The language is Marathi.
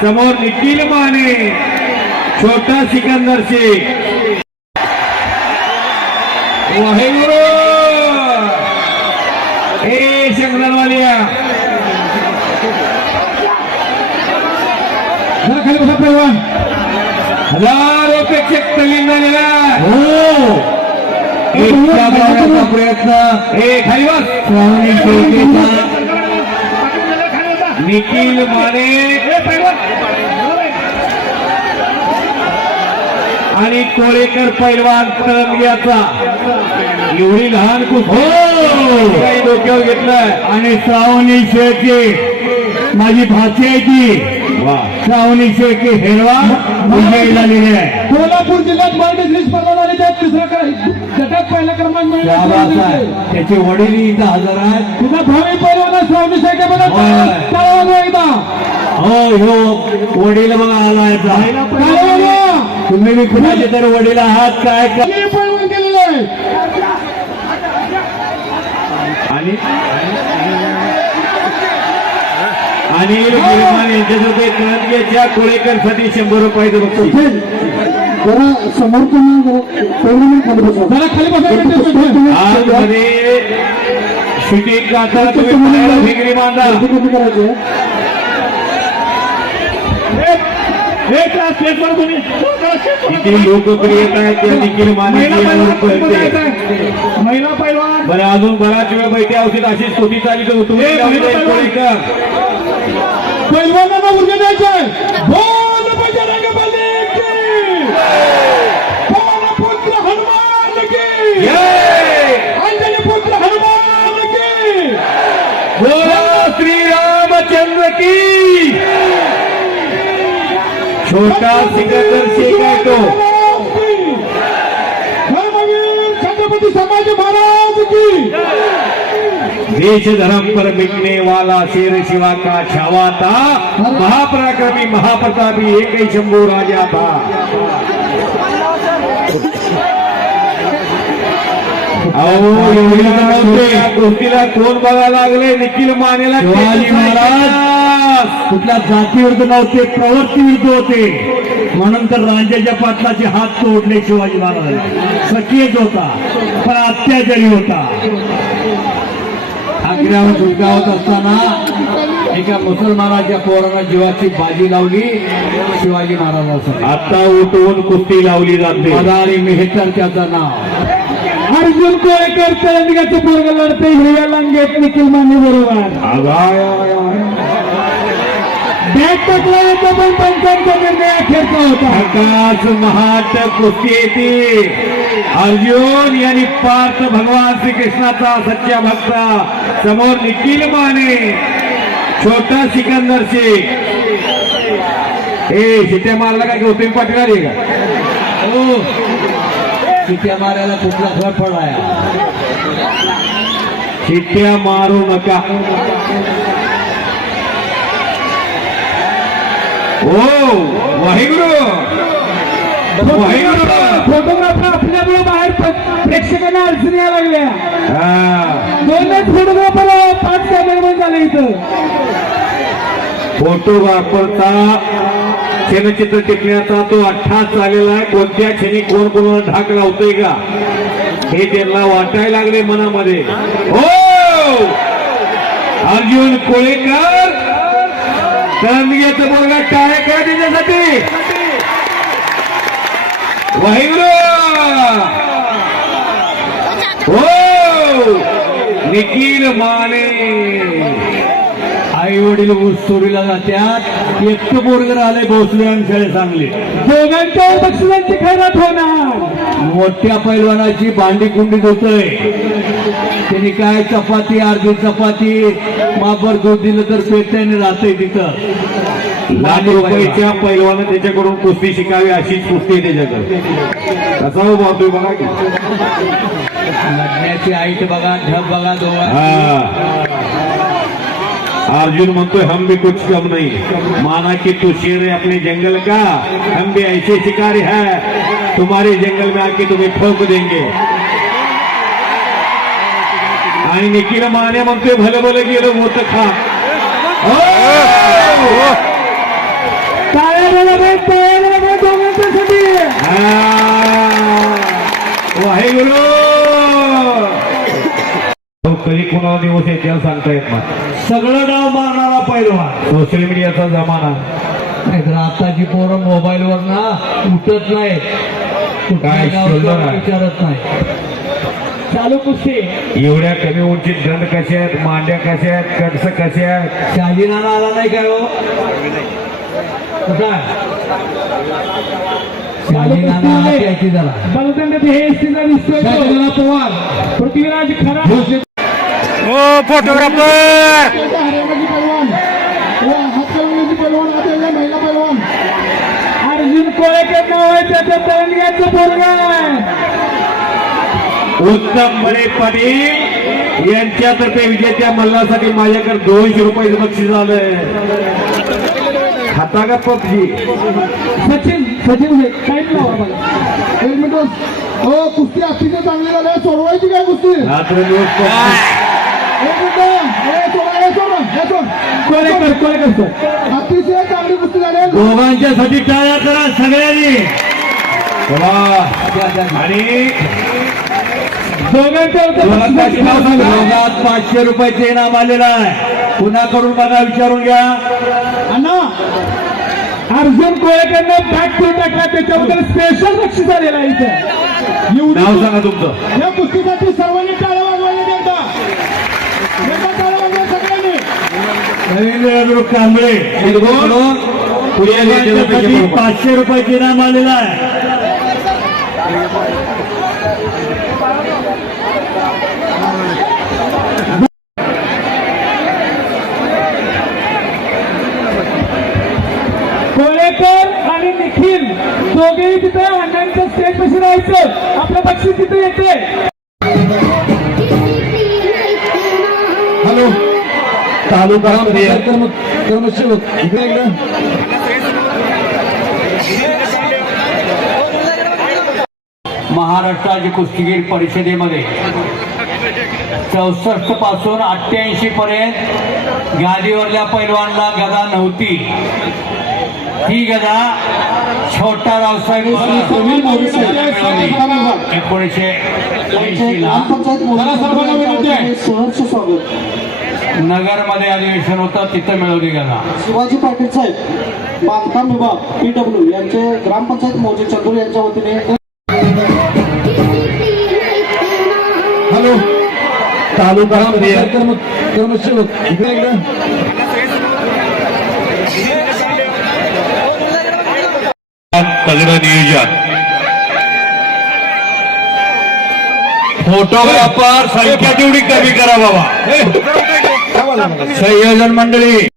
समोर निखिल माने छोटा सिकंदर शेख वाहेगुरु ए शंकरवालिया खाली बसा हजारो प्रेक्षक झालेला हो. प्रयत्न. ए खाली बस. निखिल माने. आणि कोळेकर पैलवान तरंग्याचा एवढी लहान खूप हो. डोक्यावर घेतलाय. आणि श्रावणी शेळके माझी भाची आहे ती. श्रावणी शेळके हेरवा विजयी झालेली आहे. कोल्हापूर जिल्ह्यात मल्टीश्री स्पर्धा झाली त्यात तिसरा क्रम- गटात पहिला क्रमांक मिळाला आहे. त्याचे वडील इथं हजर आहेत. तुझा भावी पहिलवान श्रावणी. बघा एकदा. हो हो. वडील बघा आलाय पहिलवान तुम्ही बी कुणाचे तर वडील आहात काय काय मी केलेलं आहे. आणि आणि निर्माण यांच्यासोबत करंजच्या कोळेकरसाठी शंभर रुपयाचं बक्षीस जरा समोर तुम्ही आतमध्ये शूटिंग करता पायाला बांधा. किती लोकप्रियता आहे त्या देखील पैलवान बरं अजून बराच वेळ बैठी औषध अशीच स्तुती चालली तर तुम्ही ए, जाऊ दे, पहिलं कोळेकर पैलवानांना उर्जा द्यायचंय बोल बजरंग बली की पवनपुत्र हनुमान की! जय! अंजनी पुत्र हनुमान की! बोला श्रीरामचंद्र की! छोटा सिकंदर शेख आहे तो छत्रपती समाज महाराज की! देश धर्म पर मिटने वाला शेर शिवा का छावा था। महापराक्रमी महाप्रतापी एक ही शंभू राजा था। अहो एवढी नव्हते गोष्टीला कोण बघायला लागले निखिल मानेला शिवाजी महाराज कुठल्या जातीविरुद्ध नव्हते प्रवृत्तीविरुद्ध होते. म्हणून तर राजाच्या पाटलाचे हात तोडले शिवाजी महाराज सखीच होता पण अत्याचारी होता. ठाकऱ्यावर सुटकावत असताना एका मुसलमानाच्या पोराला जीवाची बाजी लावली. शिवाजी महाराजांसाठी आता उठवून कुस्ती लावली जाते. मदारी मेहतर त्याचं नाव अर्जुन कोळेकर तेलंगाचे पोरग लढते हिरव्या लांगेत निखिल माने बरोबर. टाकला होता पण पंचांचा निर्णय अखेरचा होता आकाश महाट कुस्ती येते अर्जुन यांनी पार्थ भगवान श्रीकृष्णाचा सच्चा भक्त. समोर निखिल माने. छोटा सिकंदर शेख ए शिट्या मारला का? गौतमी पाटील आली का? हो. तिथे मारायला कुठला फळ पडलाय? शिट्ट्या मारू नका. वाहिगुरु. वाहिगुरु. फोटोग्राफर आपल्यामुळे बाहेर प- प्रेक्षकांना अडचणी यायला लागल्या. हा. दोनच फोटोग्राफर पाच कॅमेरामॅन झाले इथं. फोटोग्राफरचा क्षणचित्र टिपण्याचा तो अठ्ठास चाललेला आहे. कोणत्या क्षणी कोण कोणाला ढाक लावतोय का? हे त्यांना वाटायला लागले मनामध्ये. हो! अर्जुन कोळेकर! करंदग्याचं बोलगा टाळे काय त्याच्यासाठी वाहिगुरु! हो! निखिल माने. आई वडील ऊस चोरीला जात्यात. एकटं बोरगर आले भोसले आणि शाळे सांगले. दोघांच्या बक्षिसांची खैरात होणार. मोठ्या पैलवानाची भांडी कुंडी धुतोय त्यांनी काय चपाती अर्धी चपाती मापर दूध दिलं तर पेट्याने राहतंय तिथं. लाख रुपयाच्या पैलवानं त्याच्याकडून कुस्ती शिकावी अशीच कुस्ती आहे त्याच्याकडे. कसा हो भाऊ तुम्ही बघा की? लढण्याची आईट बघा ढब बघा दोघा अर्जुन म्हणतोय हम भी कुछ कम नहीं. माना कि तू शेर है अपने जंगल का. हम भी ऐसे शिकारी है. तुम्हारे जंगल में आके तुम्हें ठोक देंगे. आणि निखिल माने म्हणतोय भलं भलं गेलं होत खा ओ! वाहेगुरु! तो कधी कोणाला दिवस त्याला सांगता येत नाही. सगळं डाव मारणारा पैलवान. सोशल मीडियाचा जमाना. नाहीतर आताची पोरं मोबाईलवर ना उठत नाही काय? विचारत नाही. चालू कुस्ती. एवढ्या कमी उंचीत दंड कसे आहेत? मांड्या कशा आहेत? कडस कसे आहेत? शाजीनाना आला नाही काय हो? आला बलदंड हे. पवार. पृथ्वीराज खरा. फोटोग्राफर! हरियाणाची पैलवान हातकलंगीची महिला पैलवान अर्जुन कोळेकर नाव आहे त्याचं. पोरग आहे उत्तम बडे पाटील यांच्यातर्फे विजेत्या मल्लासाठी माझ्याकडे दोनशे रुपयाचं बक्षीस आलंय खाता का पबजी? सचिन सचिन एक मिनिट हो कुस्ती अतिशय चांगली झाली. सोडवायची काय कुस्ती? रात्र अतिशय चांगली कुस्ती झाली. दोघांच्यासाठी टाळ्या करा सगळ्यांनी. आणि दोघांचं दोघांचं नाव सांगा. दोघात पाचशे रुपयाचे इनाम आलेलं आहे. पुन्हा करून बघा विचारून घ्या. अण्णा अर्जुन कोळेकरनं बॅक टू टाकला त्याच्याबद्दल स्पेशल बक्षीस आलेलं आहे इथं. एवढी नाव सांगा तुमचं. या कुस्तीसाठी सर्वांनी टाळ्या वाजवायला सगळ्यांनी. वेळागुरु कांबळे. पाचशे रुपयाचे इनाम आलेलं आहे. दोघेही तिथे अण्णांच्या स्टेज राहायचं. आपलं बक्षीस तिथे येते हॅलो. इकडे कुस्तीगीर परिषदेमध्ये चौसष्टपासून अठ्ठ्याऐंशी पर्यंत गादीवरल्या पैलवानला गदा नव्हती. ही गदा छोटा रावसाहेब समीर मोरे साहेब, मिळवली. एकोणीसशे ऐंशी ला ग्रामपंचायत सहर्ष स्वागत नगरमध्ये अधिवेशन होतं तिथं मिळवली गदा शिवाजी पाटील साहेब बांधकाम विभाग पीडब्ल्यू यांचे ग्रामपंचायत मौजे चंदूर यांच्या वतीने हॅलो तालुका कर्मसेवक इकडे तगडं नियोजन फोटोग्राफर संख्या तेवढी कमी करा बाबा संयोजन मंडळी